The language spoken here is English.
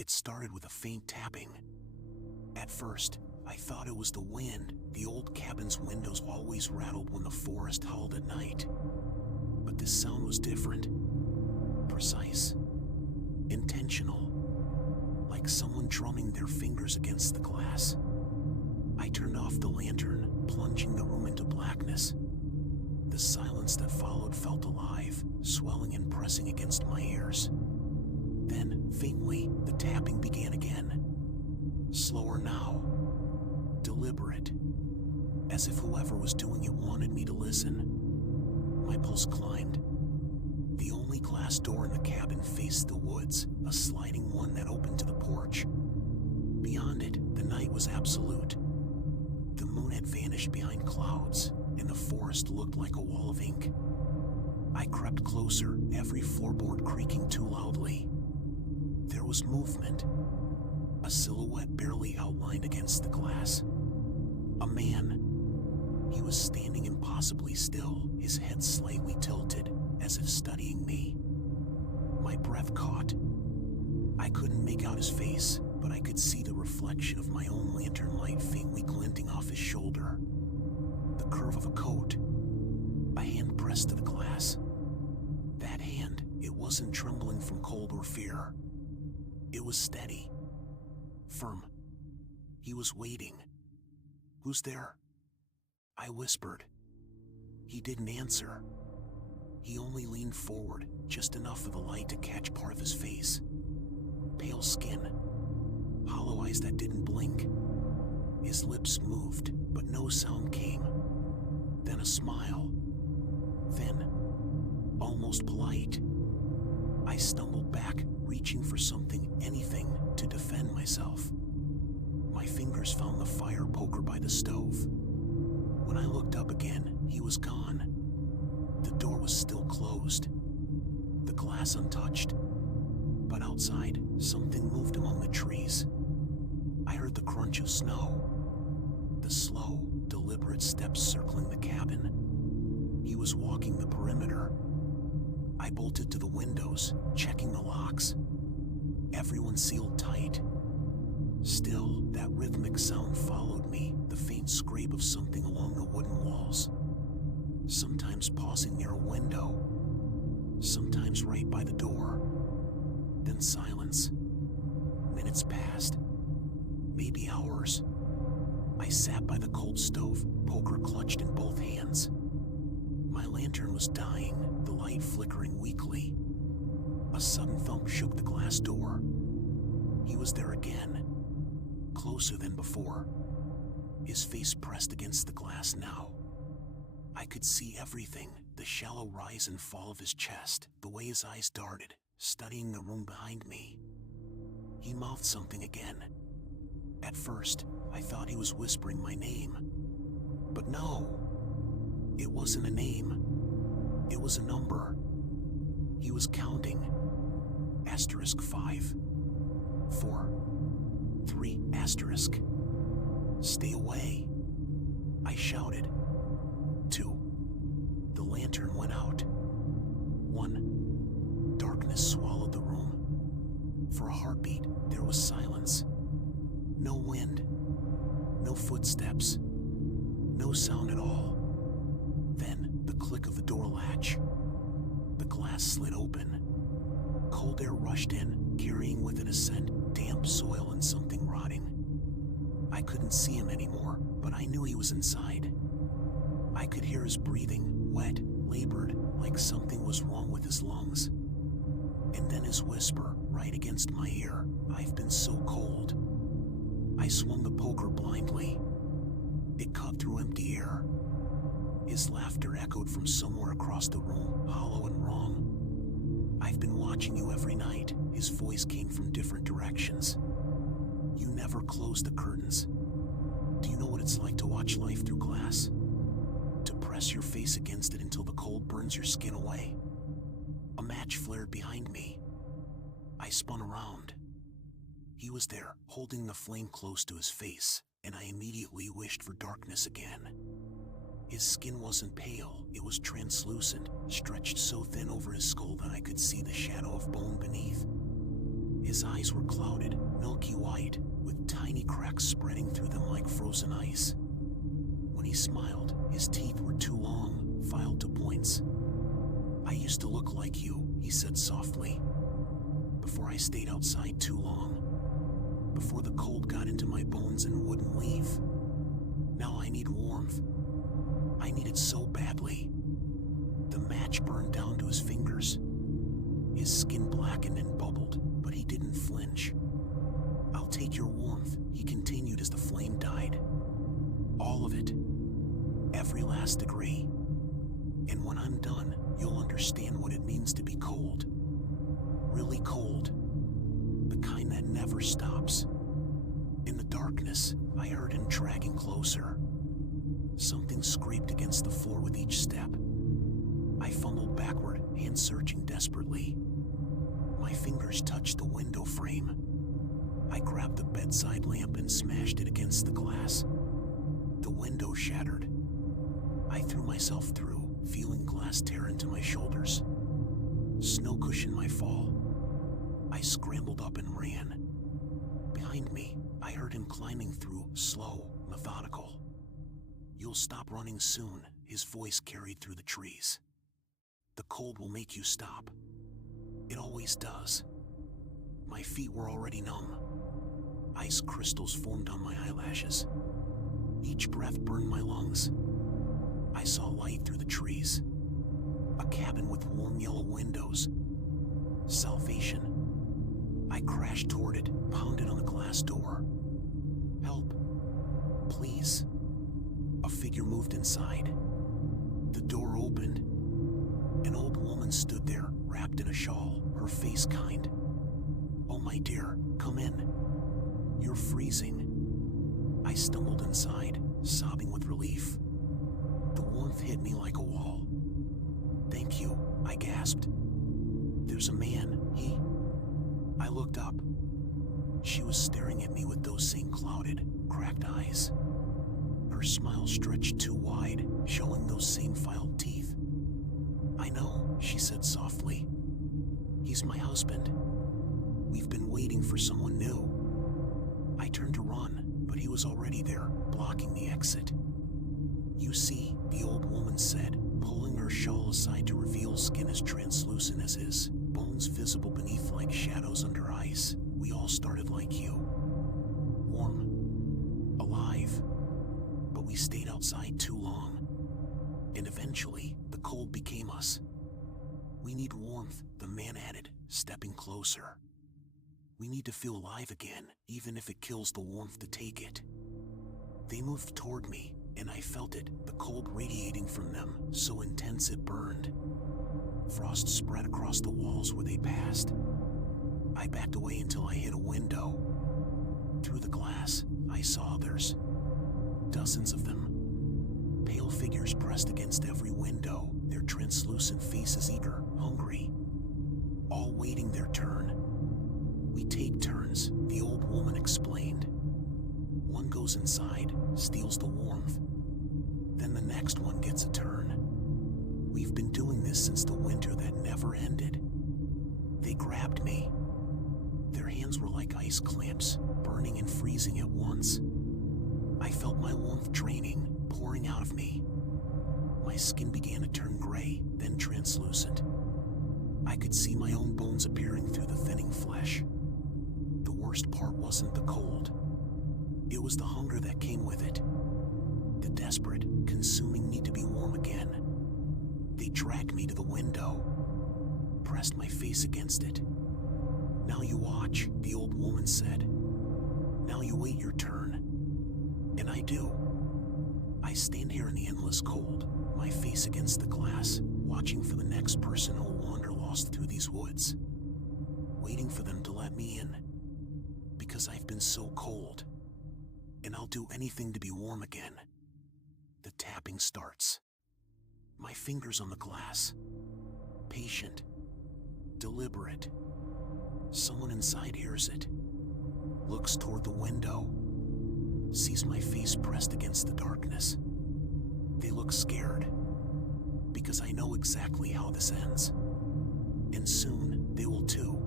It started with a faint tapping. At first, I thought it was the wind. The old cabin's windows always rattled when the forest howled at night. But this sound was different. Precise. Intentional. Like someone drumming their fingers against the glass. I turned off the lantern, plunging the room into blackness. The silence that followed felt alive, swelling and pressing against my ears. Then, faintly, the tapping began again. Slower now. Deliberate. As if whoever was doing it wanted me to listen. My pulse climbed. The only glass door in the cabin faced the woods, a sliding one that opened to the porch. Beyond it, the night was absolute. The moon had vanished behind clouds, and the forest looked like a wall of ink. I crept closer, every floorboard creaking too loudly. There was movement. A silhouette barely outlined against the glass. A man. He was standing impossibly still, his head slightly tilted, as if studying me. My breath caught. I couldn't make out his face, but I could see the reflection of my own lantern light faintly glinting off his shoulder. The curve of a coat. A hand pressed to the glass. That hand, it wasn't trembling from cold or fear. It was steady. Firm. He was waiting. "Who's there?" I whispered. He didn't answer. He only leaned forward, just enough for the light to catch part of his face. Pale skin. Hollow eyes that didn't blink. His lips moved, but no sound came. Then a smile. Thin. Almost polite. I stumbled back, reaching for something, anything, to defend myself. My fingers found the fire poker by the stove. When I looked up again, he was gone. The door was still closed. The glass untouched. But outside, something moved among the trees. I heard the crunch of snow. The slow, deliberate steps circling the cabin. He was walking the perimeter. I bolted to the windows, checking the locks. Everyone sealed tight. Still, that rhythmic sound followed me, the faint scrape of something along the wooden walls. Sometimes pausing near a window. Sometimes right by the door. Then silence. Minutes passed. Maybe hours. I sat by the cold stove, poker clutched in both hands. My lantern was dying, the light flickering weakly. A sudden thump shook the glass door. He was there again. Closer than before. His face pressed against the glass now. I could see everything, the shallow rise and fall of his chest, the way his eyes darted, studying the room behind me. He mouthed something again. At first, I thought he was whispering my name. But no. It wasn't a name. It was a number. He was counting. *5. 4. 3. *. Stay away. I shouted. 2. The lantern went out. 1. Darkness swallowed the room. For a heartbeat, there was silence. No wind. No footsteps. No sound at all. Then, the click of the door latch. The glass slid open. Cold air rushed in, carrying with it a scent, damp soil and something rotting. I couldn't see him anymore, but I knew he was inside. I could hear his breathing, wet, labored, like something was wrong with his lungs. And then his whisper, right against my ear, "I've been so cold." I swung the poker blindly. It cut through empty air. His laughter echoed from somewhere across the room, hollow and wrong. "I've been watching you every night." His voice came from different directions. "You never close the curtains. Do you know what it's like to watch life through glass? To press your face against it until the cold burns your skin away?" A match flared behind me. I spun around. He was there, holding the flame close to his face, and I immediately wished for darkness again. His skin wasn't pale, it was translucent, stretched so thin over his skull that I could see the shadow of bone beneath. His eyes were clouded, white, with tiny cracks spreading through them like frozen ice. When he smiled, his teeth were too long, filed to points. "I used to look like you," he said softly, "before I stayed outside too long. Before the cold got into my bones and wouldn't leave. Now I need warmth. I need it so badly." The match burned down to his fingers. His skin blackened and bubbled, but he didn't flinch. "I'll take your warmth," he continued as the flame died. "All of it. Every last degree. And when I'm done, you'll understand what it means to be cold. Really cold. The kind that never stops." In the darkness, I heard him dragging closer. Something scraped against the floor with each step. I fumbled backward, hands searching desperately. My fingers touched the window frame. I grabbed the bedside lamp and smashed it against the glass. The window shattered. I threw myself through, feeling glass tear into my shoulders. Snow cushioned my fall. I scrambled up and ran. Behind me, I heard him climbing through, slow, methodical. "You'll stop running soon," his voice carried through the trees. "The cold will make you stop. It always does." My feet were already numb. Ice crystals formed on my eyelashes. Each breath burned my lungs. I saw light through the trees. A cabin with warm yellow windows. Salvation. I crashed toward it, pounded on the glass door. "Help. Please." A figure moved inside. The door opened. An old woman stood there, wrapped in a shawl, her face kind. "Oh, my dear, come in. You're freezing." I stumbled inside, sobbing with relief. The warmth hit me like a wall. "Thank you," I gasped. "There's a man, he..." I looked up. She was staring at me with those same clouded, cracked eyes. Her smile stretched too wide, showing those same filed teeth. "I know," she said softly. "He's my husband. We've been waiting for someone new." I turned to run, but he was already there, blocking the exit. "You see," the old woman said, pulling her shawl aside to reveal skin as translucent as his, bones visible beneath like shadows under ice. "We all started like you. Warm. Alive. But we stayed outside too long. And eventually, the cold became us. We need warmth," the man added, stepping closer. "We need to feel alive again, even if it kills the warmth to take it." They moved toward me, and I felt it, the cold radiating from them, so intense it burned. Frost spread across the walls where they passed. I backed away until I hit a window. Through the glass, I saw others. Dozens of them. Pale figures pressed against every window, their translucent faces eager, hungry. All waiting their turn. "We take turns," the old woman explained. "One goes inside, steals the warmth. Then the next one gets a turn. We've been doing this since the winter that never ended." They grabbed me. Their hands were like ice clamps, burning and freezing at once. I felt my warmth draining, pouring out of me. My skin began to turn gray, then translucent. I could see my own bones appearing through the thinning flesh. The worst part wasn't the cold. It was the hunger that came with it. The desperate, consuming need to be warm again. They dragged me to the window, pressed my face against it. "Now you watch," the old woman said. "Now you wait your turn." And I do. I stand here in the endless cold, my face against the glass, watching for the next person who'll wander lost through these woods. Waiting for them to let me in. Because I've been so cold. And I'll do anything to be warm again. The tapping starts. My fingers on the glass. Patient. Deliberate. Someone inside hears it. Looks toward the window. Sees my face pressed against the darkness. They look scared. Because I know exactly how this ends. And soon, they will too.